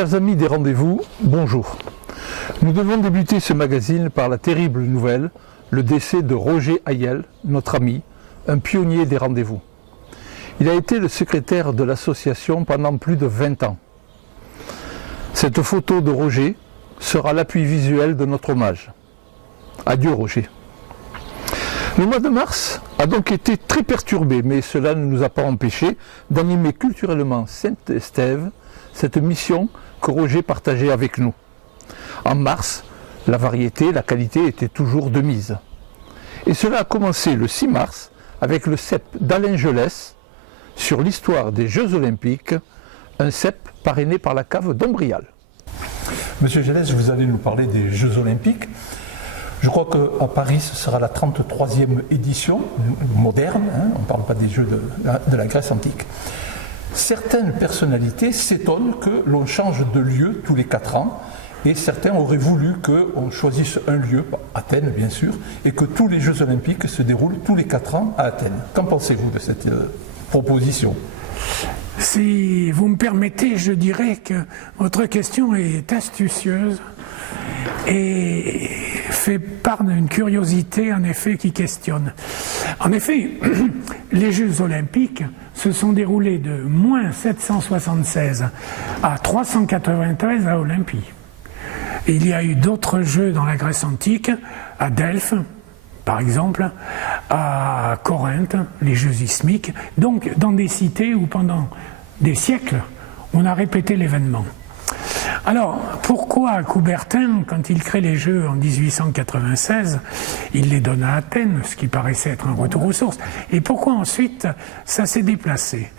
Chers amis des rendez-vous, bonjour. Nous devons débuter ce magazine par la terrible nouvelle, le décès de Roger Hayel, notre ami, un pionnier des rendez-vous. Il a été le secrétaire de l'association pendant plus de 20 ans. Cette photo de Roger sera l'appui visuel de notre hommage. Adieu Roger. Le mois de mars a donc été très perturbé, mais cela ne nous a pas empêché d'animer culturellement Saint-Estève, cette mission que Roger partageait avec nous. En mars, la variété, la qualité étaient toujours de mise. Et cela a commencé le 6 mars avec le CEP d'Alain Gelès sur l'histoire des Jeux Olympiques, un CEP parrainé par la cave d'Ombrial. Monsieur Gelès, vous allez nous parler des Jeux Olympiques. Je crois qu'à Paris, ce sera la 33e édition moderne, hein, on ne parle pas des Jeux de la Grèce antique. Certaines personnalités s'étonnent que l'on change de lieu tous les 4 ans, et certains auraient voulu qu'on choisisse un lieu, Athènes bien sûr, et que tous les Jeux Olympiques se déroulent tous les 4 ans à Athènes. Qu'en pensez-vous de cette proposition ? Si vous me permettez, je dirais que votre question est astucieuse et fait part d'une curiosité, en effet, qui questionne. En effet, les Jeux Olympiques se sont déroulés de moins 776 à 393 à Olympie. Et il y a eu d'autres Jeux dans la Grèce antique, à Delphes, par exemple, à Corinthe, les Jeux isthmiques, donc dans des cités où pendant des siècles, on a répété l'événement. Alors, pourquoi Coubertin, quand il crée les Jeux en 1896, il les donne à Athènes, ce qui paraissait être un retour aux sources, et pourquoi ensuite ça s'est déplacé?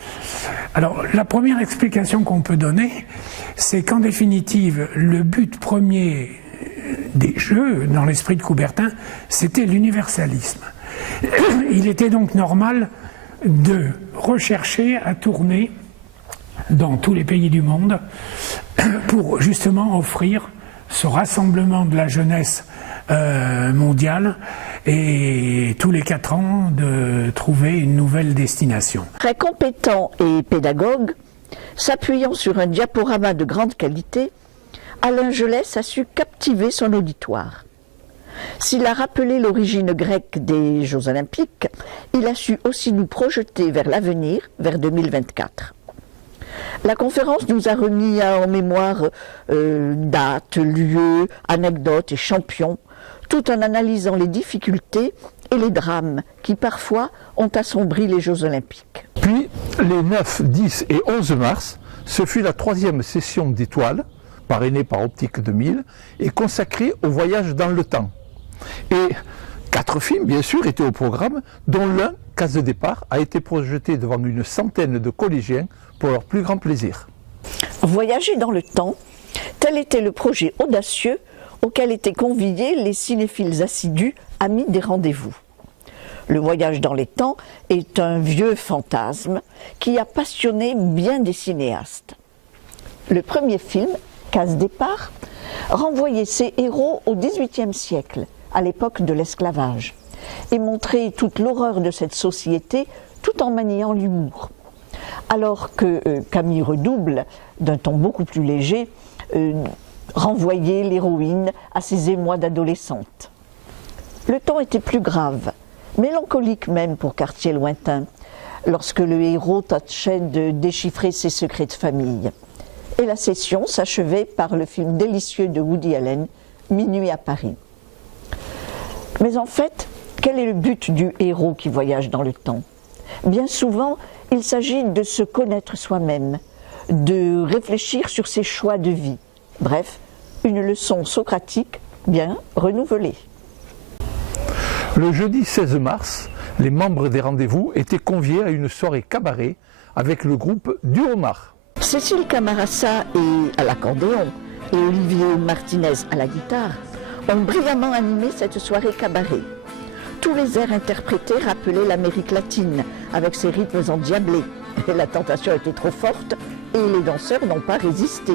Alors, la première explication qu'on peut donner, c'est qu'en définitive, le but premier des Jeux, dans l'esprit de Coubertin, c'était l'universalisme. Il était donc normal de rechercher à tourner dans tous les pays du monde pour justement offrir ce rassemblement de la jeunesse mondiale et tous les 4 ans de trouver une nouvelle destination. Très compétent et pédagogue, s'appuyant sur un diaporama de grande qualité, Alain Gelès a su captiver son auditoire. S'il a rappelé l'origine grecque des Jeux Olympiques, il a su aussi nous projeter vers l'avenir, vers 2024. La conférence nous a remis en mémoire dates, lieux, anecdotes et champions, tout en analysant les difficultés et les drames qui parfois ont assombri les Jeux Olympiques. Puis, les 9, 10 et 11 mars, ce fut la 3e session d'Étoiles, parrainée par Optique 2000, et consacrée au voyage dans le temps. Et 4 films, bien sûr, étaient au programme, dont l'un, Case de départ, a été projeté devant une centaine de collégiens pour leur plus grand plaisir. Voyager dans le temps, tel était le projet audacieux auquel étaient conviés les cinéphiles assidus, amis des rendez-vous. Le voyage dans les temps est un vieux fantasme qui a passionné bien des cinéastes. Le premier film, Case départ, renvoyait ses héros au XVIIIe siècle, à l'époque de l'esclavage, et montrait toute l'horreur de cette société tout en maniant l'humour. Alors que Camille Redouble, d'un ton beaucoup plus léger, renvoyait l'héroïne à ses émois d'adolescente. Le ton était plus grave, mélancolique même pour Quartier lointain, lorsque le héros tâchait de déchiffrer ses secrets de famille. Et la session s'achevait par le film délicieux de Woody Allen, Minuit à Paris. Mais en fait, quel est le but du héros qui voyage dans le temps? Bien souvent, il s'agit de se connaître soi-même, de réfléchir sur ses choix de vie. Bref, une leçon socratique bien renouvelée. Le jeudi 16 mars, les membres des rendez-vous étaient conviés à une soirée cabaret avec le groupe Du Homard. Cécile Camarasa à l'accordéon et Olivier Martinez à la guitare ont brillamment animé cette soirée cabaret. Tous les airs interprétés rappelaient l'Amérique latine, avec ses rythmes endiablés. Et la tentation était trop forte, et les danseurs n'ont pas résisté.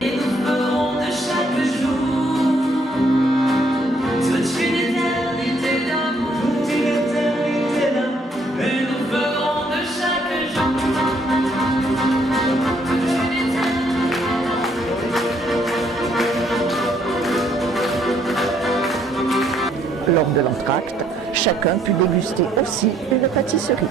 Et nous ferons lors de l'entracte, chacun put déguster aussi une pâtisserie.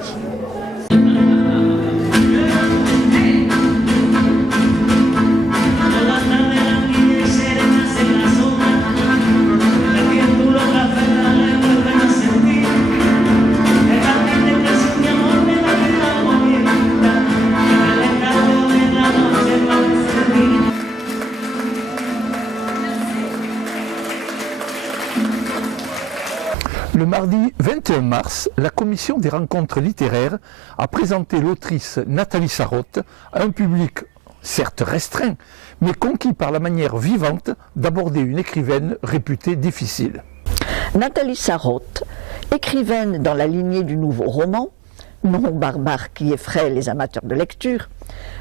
Le mardi 21 mars, la commission des rencontres littéraires a présenté l'autrice Nathalie Sarraute à un public certes restreint, mais conquis par la manière vivante d'aborder une écrivaine réputée difficile. Nathalie Sarraute, écrivaine dans la lignée du nouveau roman, nom barbare qui effraie les amateurs de lecture,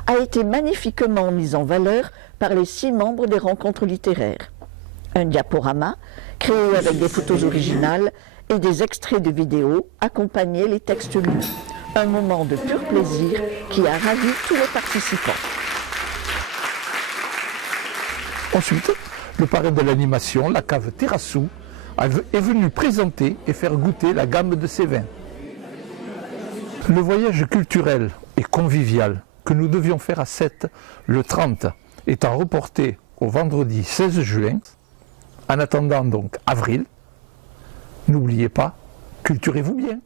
a été magnifiquement mise en valeur par les 6 membres des rencontres littéraires. Un diaporama, créé avec des photos originales et des extraits de vidéos accompagnaient les textes lus. Un moment de pur plaisir qui a ravi tous les participants. Ensuite, le parrain de l'animation, la cave Terrassou, est venu présenter et faire goûter la gamme de ses vins. Le voyage culturel et convivial que nous devions faire à Sète le 30 étant reporté au vendredi 16 juin, en attendant donc avril, n'oubliez pas, culturez-vous bien.